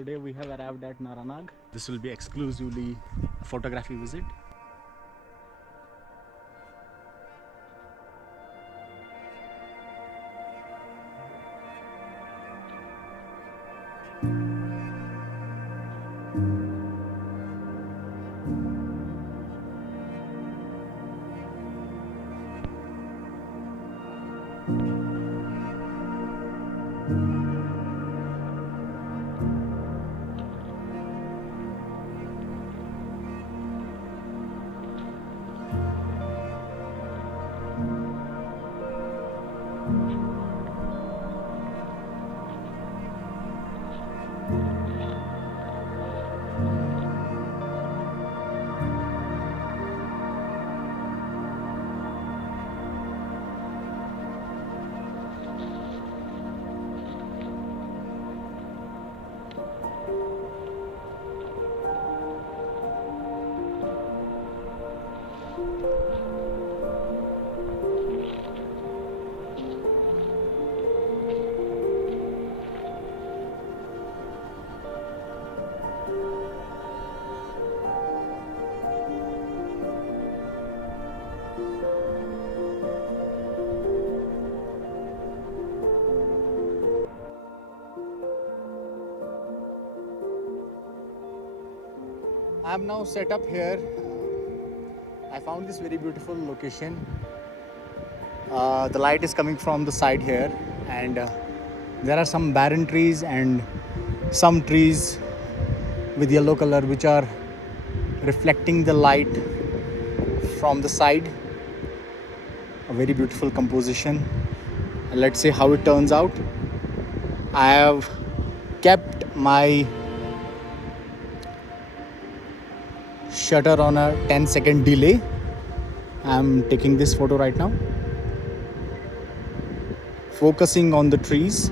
Today we have arrived at Naranag. This will be exclusively a photography visit. I'm now set up here. I found this very beautiful location. The light is coming from the side here, and there are some barren trees and some trees with yellow color which are reflecting the light from the side. A very beautiful composition. Let's see how it turns out. I have kept my shutter on a 10-second delay. I'm taking this photo right now, focusing on the trees.